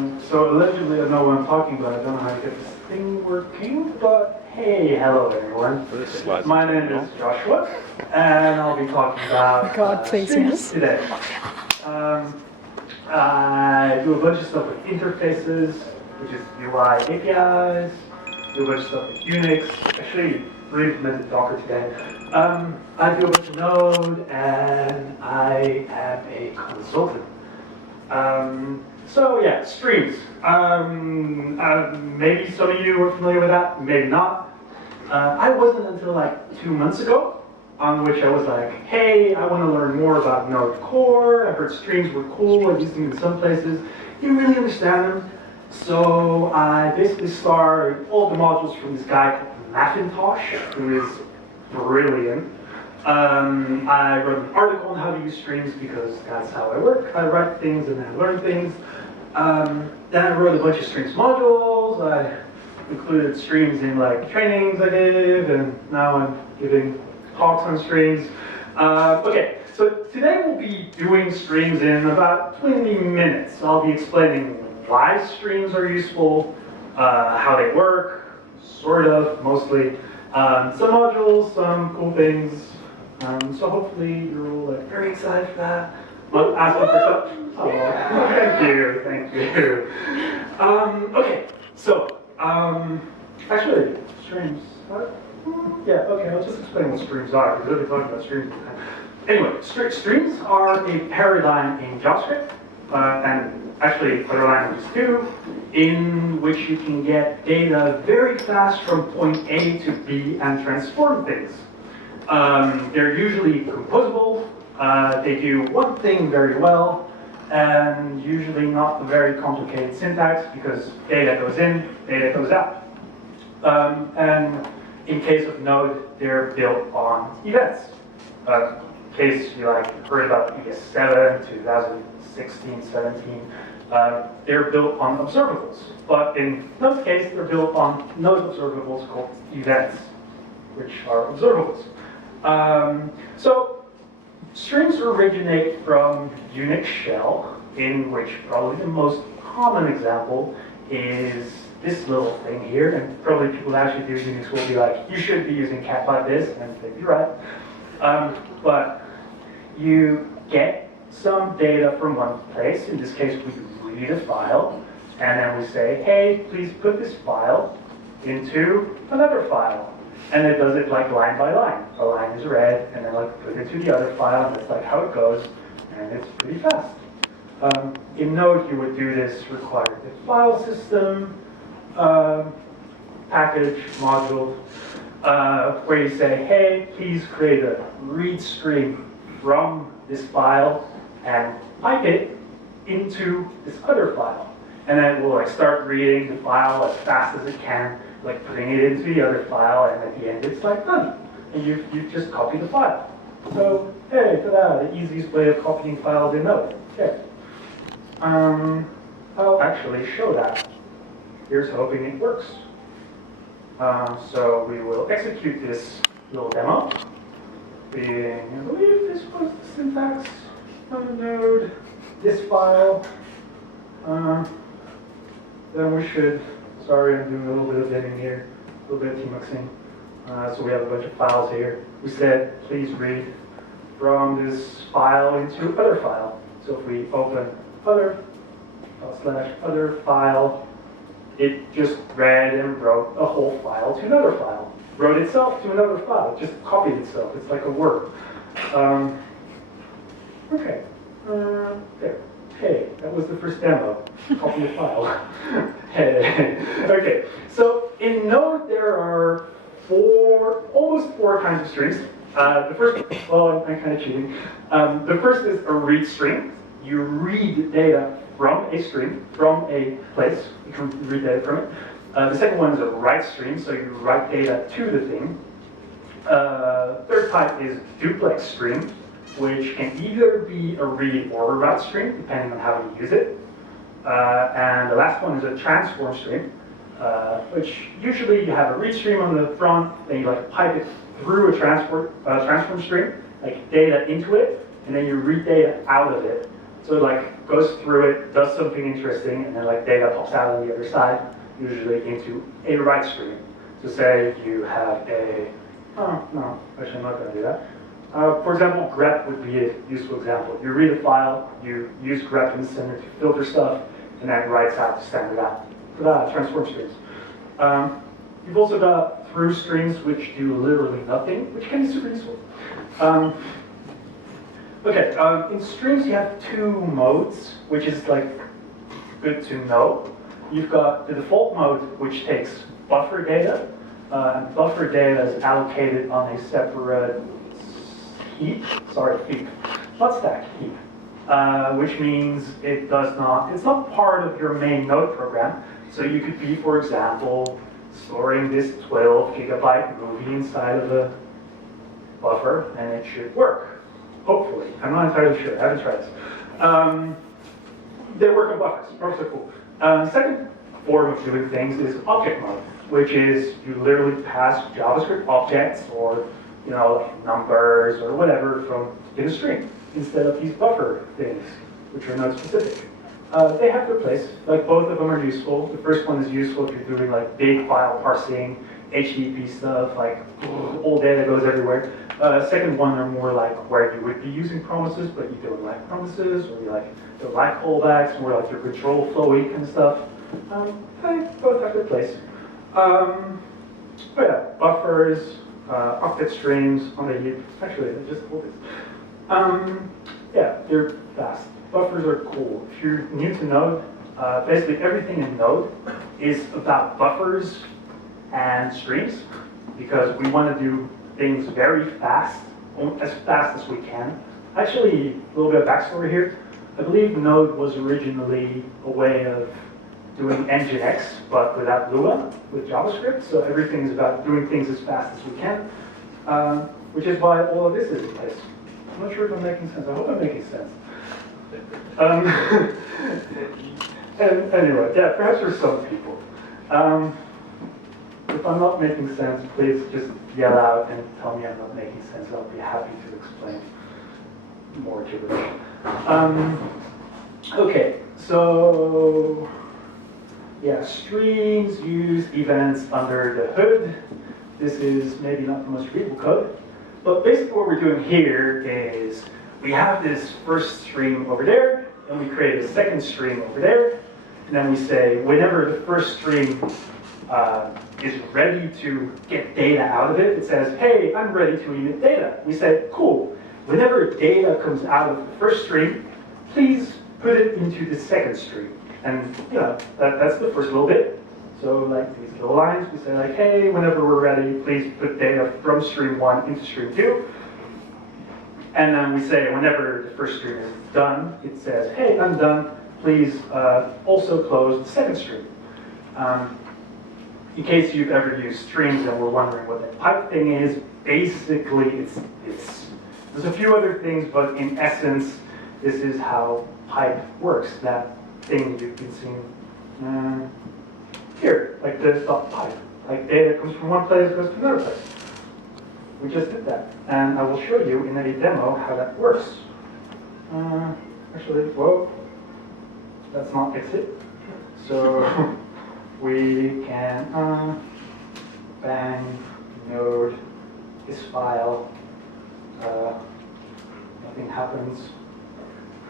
So allegedly I know what I'm talking about. I don't know how to get this thing working, but hey, hello everyone. My name is Joshua, and I'll be talking about strings today. I do a bunch of stuff with interfaces, which is UI APIs, do a bunch of stuff with Unix, actually re-implemented Docker today. I do a bunch of Node, and I am a consultant. So yeah, streams. Maybe some of you are familiar with that, maybe not. I wasn't until like 2 months ago, on which I was like, hey, I want to learn more about Node Core. I heard streams were cool, I've used them in some places. Didn't really understand them. So I basically started all the modules from this guy called Macintosh, who is brilliant. I wrote an article on how to use streams because that's how I work. I write things and I learn things. Then I wrote a bunch of streams modules. I included streams in like trainings I did, and now I'm giving talks on streams. Okay, so today we'll be doing streams in about 20 minutes. I'll be explaining why streams are useful, how they work, sort of, mostly. Some modules, some cool things. So hopefully you're all like very excited for that. Asking for stuff? Oh, yeah. Thank you. Okay, so actually, streams. Yeah, okay, I'll just explain what streams are, because we'll be talking about streams. Anyway, streams are a paradigm in JavaScript, and actually other languages too, in which you can get data very fast from point A to B and transform things. They're usually composable. They do one thing very well, and usually not a very complicated syntax, because data goes in, data goes out. And in case of Node, they're built on events. In case you heard about ES7, 2016, 17, they're built on observables. But in Node's case, they're built on Node observables called events, which are observables. So strings originate from Unix shell, in which probably the most common example is this little thing here, and probably people that actually do Unix will be like, you should be using cat like this, and they'd be right. But you get some data from one place. In this case, we read a file, and then we say, hey, please put this file into another file. And it does it like line by line. A line is read, and then put it to the other file, and that's like how it goes, and it's pretty fast. In Node, you would do this require the file system, package, module, where you say, hey, please create a read stream from this file and pipe it into this other file. And then it will start reading the file as fast as it can, putting it into the other file, and at the end it's done. And you've just copied the file. So, hey, ta-da, the easiest way of copying files in Node. Okay. I'll actually show that. Here's hoping it works. So we will execute this little demo. I believe this was the syntax on Node, this file. Then we should, sorry, I'm doing a little bit of editing here, a little bit of tmuxing. So we have a bunch of files here. We said, please read from this file into other file. So if we open other file, it just read and wrote a whole file to another file. Wrote itself to another file. It just copied itself. It's like a word. Okay. There. Hey, that was the first demo. Copy the file. Hey. Okay. So in Node, there are almost four kinds of strings. The first, well, I'm kind of cheating. The first is a read string. You read data from a string, from a place. You can read data from it. The second one is a write stream, so you write data to the thing. Third type is duplex stream, which can either be a read or a write stream, depending on how you use it. And the last one is a transform stream, which usually you have a read stream on the front, then you pipe it through a transform stream, data into it, and then you read data out of it. So it goes through it, does something interesting, and then like data pops out on the other side, usually into a write stream. So say you have no, actually I'm not going to do that. For example, grep would be a useful example. You read a file, you use grep in the center to filter stuff, and then it writes out to standard out. Transform streams. You've also got through streams, which do literally nothing, which can be super useful. In streams you have two modes, which is like good to know. You've got the default mode, which takes buffer data. And buffer data is allocated on a separate heap, not stack, heap. Which means it's not part of your main node program. So you could be, for example, storing this 12 gigabyte movie inside of a buffer, and it should work. Hopefully. I'm not entirely sure. I haven't tried this. They work on buffers. Buffers are cool. Second form of doing things is object mode, which is you literally pass JavaScript objects or like numbers or whatever from in a string instead of these buffer things, which are node specific. They have their place. Like both of them are useful. The first one is useful if you're doing like big file parsing, HTTP stuff, like all data goes everywhere. Second one are more like where you would be using promises, but you don't like promises, or you don't like callbacks, more like your control flowy kind of stuff. They both have their place. But yeah, buffers, octet streams on the heap. Actually, I just pulled this. Yeah, they're fast. Buffers are cool. If you're new to Node, basically everything in Node is about buffers and streams, because we want to do things very fast, as fast as we can. Actually, a little bit of backstory here. I believe Node was originally a way of doing Nginx, but without Lua, with JavaScript. So everything is about doing things as fast as we can, which is why all of this is in place. I'm not sure if I'm making sense. I hope I'm making sense. And anyway, yeah, perhaps for some people. If I'm not making sense, please just yell out and tell me I'm not making sense. I'll be happy to explain more gibberish. Okay, so yeah, streams use events under the hood. This is maybe not the most readable code, but basically what we're doing here is we have this first stream over there, and we create a second stream over there, and then we say whenever the first stream is ready to get data out of it, it says, hey, I'm ready to emit data. We say, cool. Whenever data comes out of the first stream, please put it into the second stream. And that's the first little bit. So like these little lines, we say like, hey, whenever we're ready, please put data from stream 1 into stream 2. And then we say whenever the first stream is done, it says, hey, I'm done. Please also close the second stream. In case you've ever used streams and were wondering what that pipe thing is, basically it's this. There's a few other things, but in essence, this is how pipe works. That thing you've been seeing here, like this pipe. Like data comes from one place, goes to another place. We just did that. And I will show you in a demo how that works. Actually, whoa, that's not exit. So we can bang node this file. Nothing happens.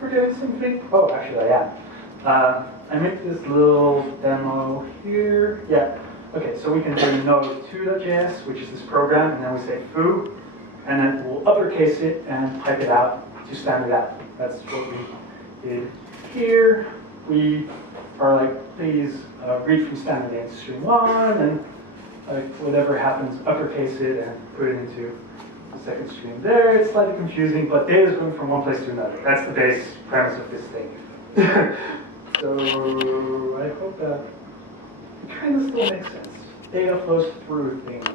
Forget something. Oh, actually I am. I make this little demo here. Yeah. Okay, so we can do Node.js, which is this program, and then we say foo, and then we'll uppercase it and pipe it out to standard out. That's what we did here. We are like, please read from standard into stream 1, and whatever happens, uppercase it and put it into the second stream there. It's slightly confusing, but data is going from one place to another. That's the base premise of this thing. So I hope that it kind of still makes sense. Data flows through things.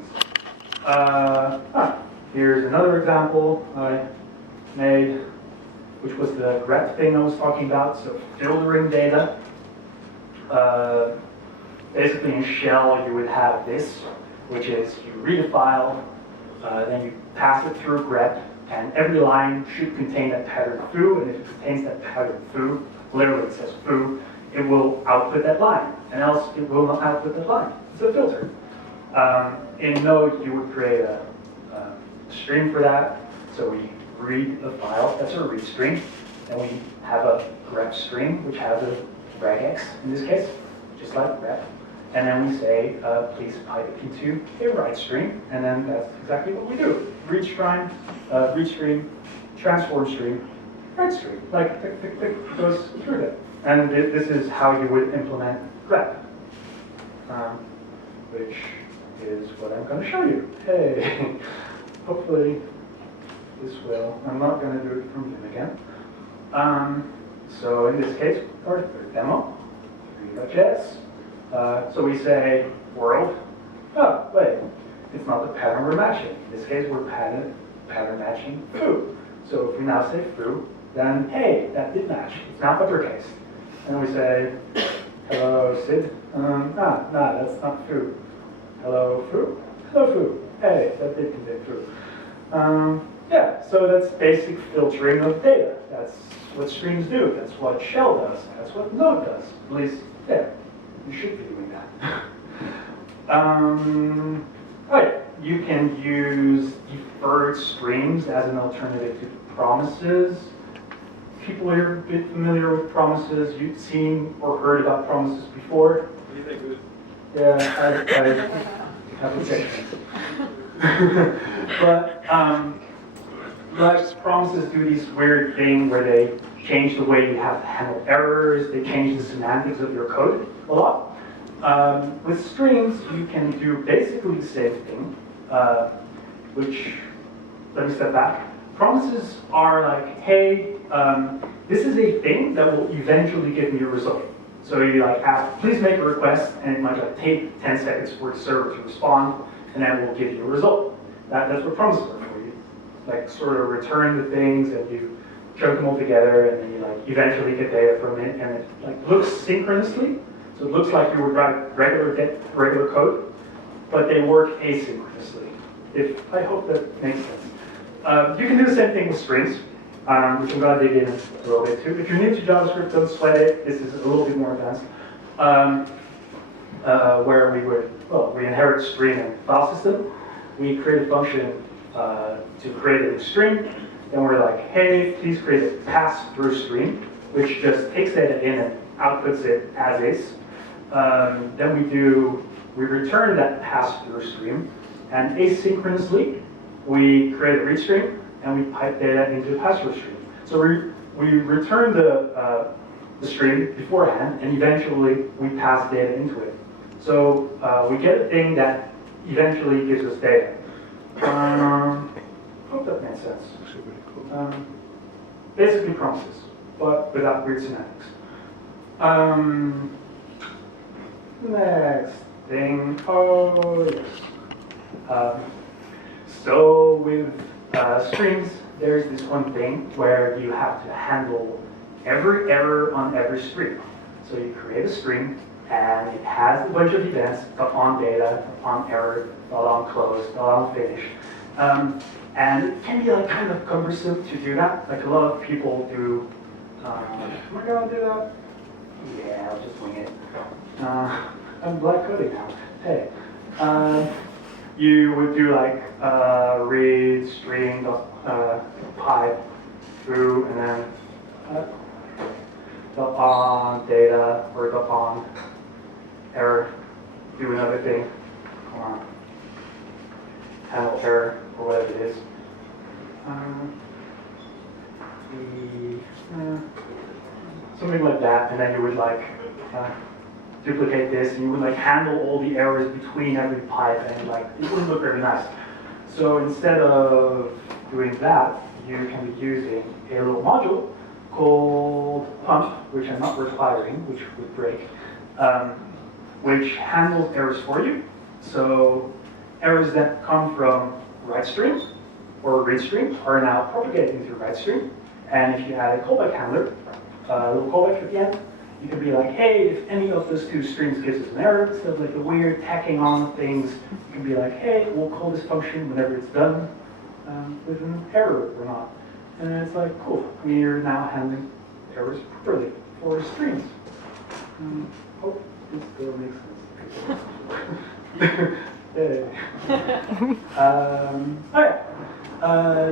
Here's another example I made, which was the grep thing I was talking about. So filtering data. Basically in shell you would have this, which is you read a file, then you pass it through grep, and every line should contain that pattern foo, and if it contains that pattern foo, literally says foo, it will output that line, and else it will not output that line. It's a filter. In Node, you would create a string for that. So we read a file, that's a read string, and we have a ref string, which has a regex in this case, just like ref. And then we say, please pipe it into a write string, and then that's exactly what we do. Read string, transform string, write string, like tick, tick, tick, goes through that. And this is how you would implement grep, which is what I'm going to show you. Hey, hopefully this will. I'm not going to do it from Vim again. So in this case, our third demo, 3.js. So we say world. Oh, wait, it's not the pattern we're matching. In this case, we're pattern matching foo. So if we now say foo, then hey, that did match. It's now uppercase. And we say, hello, Sid. Nah, that's not foo. Hello, foo. Hello, foo. Hey, that did contain foo. Yeah, so that's basic filtering of data. That's what streams do. That's what shell does. That's what Node does. At least, yeah, you should be doing that. Right, you can use deferred streams as an alternative to promises. People are a bit familiar with promises. You've seen or heard about promises before. Is that good? Yeah, I have objections. But like promises do this weird thing where they change the way you have to handle errors. They change the semantics of your code a lot. With streams, you can do basically the same thing, which, let me step back. Promises are like, hey, this is a thing that will eventually give me a result. So you like ask, please make a request, and it might like take 10 seconds for the server to respond, and then it will give you a result. That's what promises are for you. Like sort of return the things, and you chunk them all together, and then you like eventually get data from it, and it like looks synchronously. So it looks like you would write regular code, but they work asynchronously. I hope that makes sense. You can do the same thing with strings, which I'm going to dig in a little bit too. If you're new to JavaScript, don't sweat it. This is a little bit more advanced. Where we inherit string and file system. We create a function to create a string. Then we're like, hey, please create a pass-through string, which just takes data in and outputs it as is. Then we return that pass-through stream, and asynchronously, we create a read string, and we pipe data into the pass-through stream. So we return the stream beforehand, and eventually we pass data into it. So we get a thing that eventually gives us data. Hope that makes sense. Basically promises, but without weird semantics. Next thing, oh yes. So with streams, there's this one thing where you have to handle every error on every stream. So you create a stream, and it has a bunch of events, upon data, upon error, on close, on finish. And it can be like kind of cumbersome to do that. Like a lot of people do, am I gonna do that? Yeah, I'll just wing it. I'm black coding now. Hey. You would do like read string pipe through, and then on data or on error, do another thing, handle error or whatever it is. Something like that, and then you would like duplicate this, and you would like handle all the errors between every pipe, and like it wouldn't look very nice. So instead of doing that, you can be using a little module called pump, which I'm not requiring, which would break, which handles errors for you. So errors that come from write string or read string are now propagating to write string. And if you add a callback handler, a little callback at the end, you can be like, hey, if any of those two strings gives us an error, instead of like the weird tacking on things, you can be like, hey, we'll call this function whenever it's done with an error or not. And it's like, cool, we're now handling errors properly for streams. Hope this still makes sense. Yay.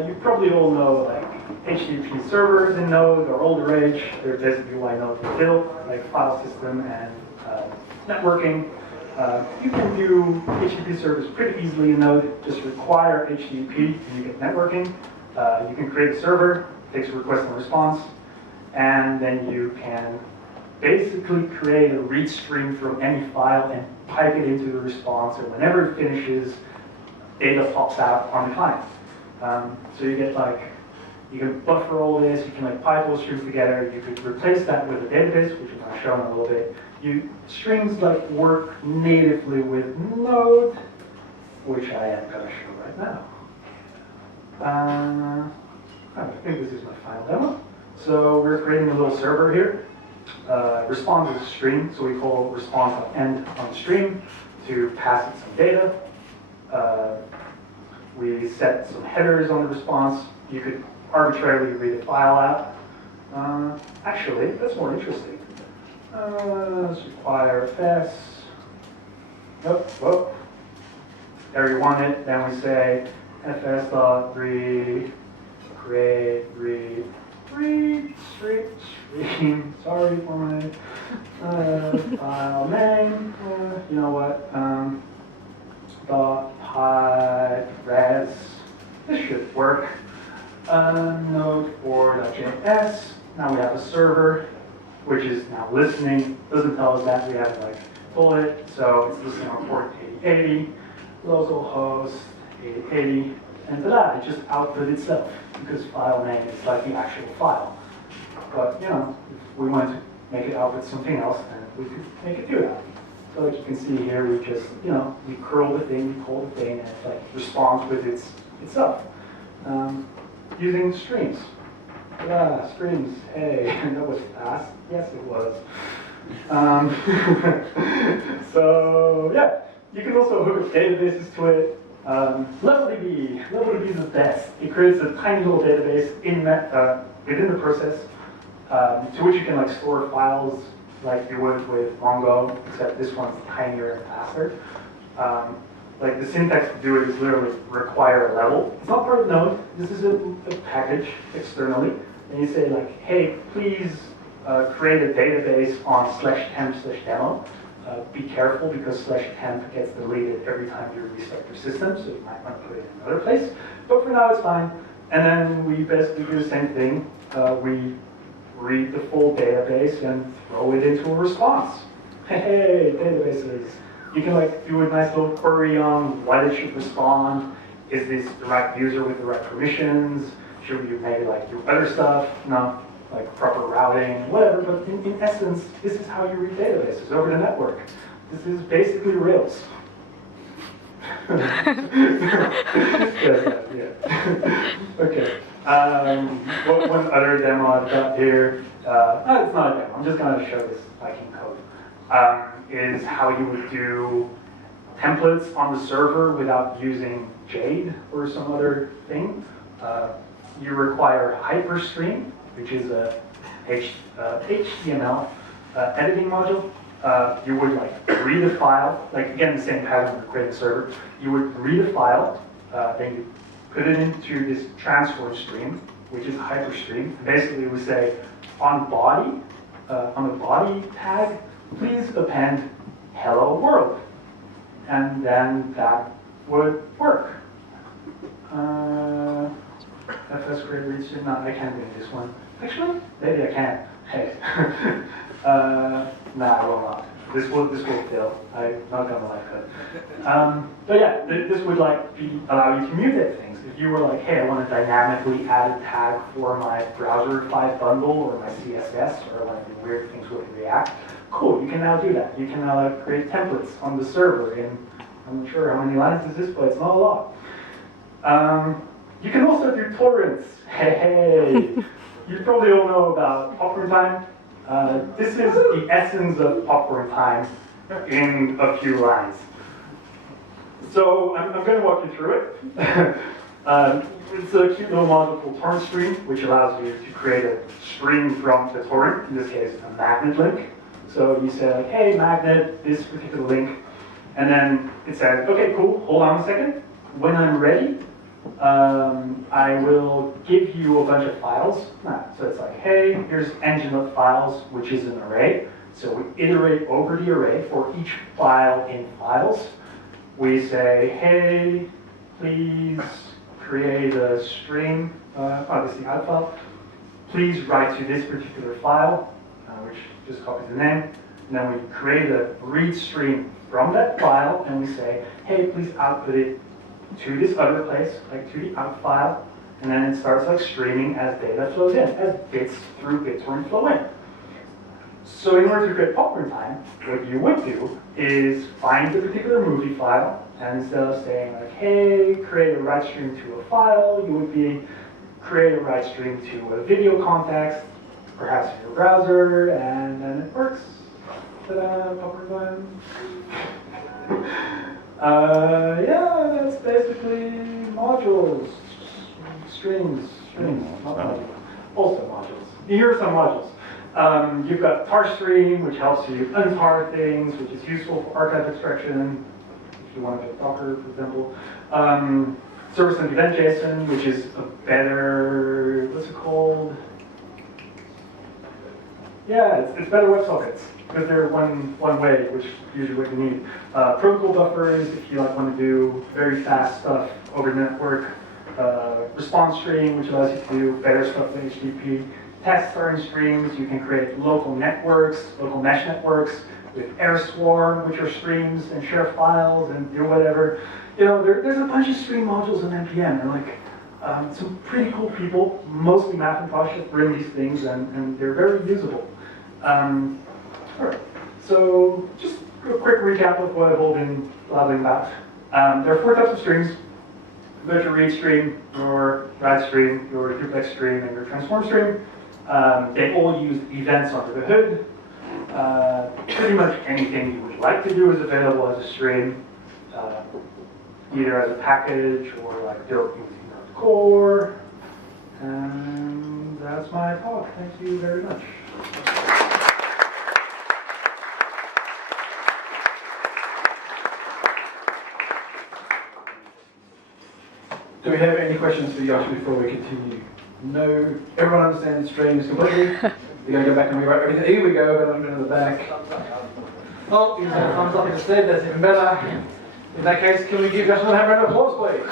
You probably all know like HTTP servers in Node are all the rage. They're basically why Node was built, like file system and networking. You can do HTTP servers pretty easily in Node. Just require HTTP and you get networking. You can create a server, takes a request and response, and then you can basically create a read stream from any file and pipe it into the response, and whenever it finishes, data pops out on the client. So you get like, you can buffer all this, you can like pipe all streams together, you could replace that with a database, which I'm going to show in a little bit. Streams like work natively with Node, which I am going to show right now. I think this is my final demo. So we're creating a little server here. Response is a stream, so we call response.end on the stream to pass it some data. We set some headers on the response. You could arbitrarily read a file out. Actually, that's more interesting. Let's require fs. Whoop. There you want it. Then we say fs.read, create, read stream. Sorry for my file name. You know what? .py res. This should work. Node4.js. Now we have a server, which is now listening. Doesn't tell us that we haven't like told it. So it's listening on port 8080, localhost 8080, and ta-da! It just output itself because file name is like the actual file. But you know, if we want to make it output something else, then we could make it do that. So like you can see here, we just, you know, we curl the thing, we call the thing, and it like responds with itself. Using streams. Yeah, streams. Hey, that was fast. Yes, it was. So yeah, you can also hook databases to it. LevelDB. LevelDB is the best. It creates a tiny little database within the process to which you can like store files like you would with Mongo, except this one's tinier and faster. Like the syntax to do it is literally require a level. It's not part of Node. This is a package externally. And you say like, hey, please create a database on /temp/demo. Be careful because /temp gets deleted every time you restart your system, so you might want to put it in another place. But for now, it's fine. And then we basically do the same thing. We read the full database and throw it into a response. Hey, databases. You can like do a nice little query on what it should respond. Is this the right user with the right permissions? Should we maybe like do other stuff? No, like proper routing, whatever. But in essence, this is how you read databases over the network. This is basically Rails. Yeah. Okay. One other demo I've got here. It's not a demo. I'm just going to show this like in code. Is how you would do templates on the server without using Jade or some other thing. You require hyperstream, which is a HTML editing module. You would like read a file, like again the same pattern for creating a server. You would read a file, then you put it into this transform stream, which is a hyperstream. Basically, we say on body, on the body tag, please append hello world, and then that would work. FS create read stream. No, I can't do this one. Actually, maybe I can. Hey, nah, I will not. This will fail. I'm not gonna like that. But yeah, this would like allow you to mutate things. If you were like, hey, I want to dynamically add a tag for my browser-fied bundle or my CSS or like the weird things with React, cool. You can now do that. You can now create templates on the server in, I'm not sure how many lines is this, but it's not a lot. You can also do torrents. Hey, you probably all know about popcorn time. This is the essence of popcorn time in a few lines. So I'm going to walk you through it. it's a cute little module called torrent stream, which allows you to create a stream from the torrent, in this case, a magnet link. So you say, like, hey, magnet, this particular link, and then it says, okay, cool, hold on a second. When I'm ready, I will give you a bunch of files. So it's like, hey, here's engine.files, which is an array. So we iterate over the array for each file in files. We say, hey, please create a string, obviously add file. Please write to this particular file, which just copies the name. And then we create a read stream from that file, and we say, hey, please output it to this other place, like to the out file. And then it starts like streaming as data flows in, as bits through BitTorrent flow in. So in order to create popcorn time, what you would do is find the particular movie file, and instead of saying like, hey, create a write stream to a file, you would be create a write stream to a video context, perhaps in your browser, and then it works. Ta-da, popcorn time. Yeah, that's basically modules, strings, not modules, also modules. Here are some modules. You've got tar stream, which helps you untar things, which is useful for archive extraction, if you want to get Docker, for example. Service and event JSON, which is a better, what's it called? Yeah, it's better WebSockets, because they're one way, which is usually what you need. Protocol buffers, if you want to do very fast stuff over the network. Response stream, which allows you to do better stuff than HTTP. Tests are in streams. You can create local networks, local mesh networks with AirSwarm, which are streams and share files and do whatever. You know, there's a bunch of stream modules in NPM. And like some pretty cool people, mostly Macintosh, have written these things, and they're very usable. All right. So just a quick recap of what I've all been blabbing about. There are 4 types of streams. You've got your read stream, your write stream, your duplex stream, and your transform stream. They all use events under the hood. Pretty much anything you would like to do is available as a stream, either as a package or like built using core. And that's my talk. Thank you very much. Do we have any questions for Yosh before we continue? No, everyone understands streams completely. We're going to go back and rewrite everything. Here we go, but I'm going to the back. Oh, you have thumbs up instead, that's even better. In that case, can we give Yosh a round of applause, please?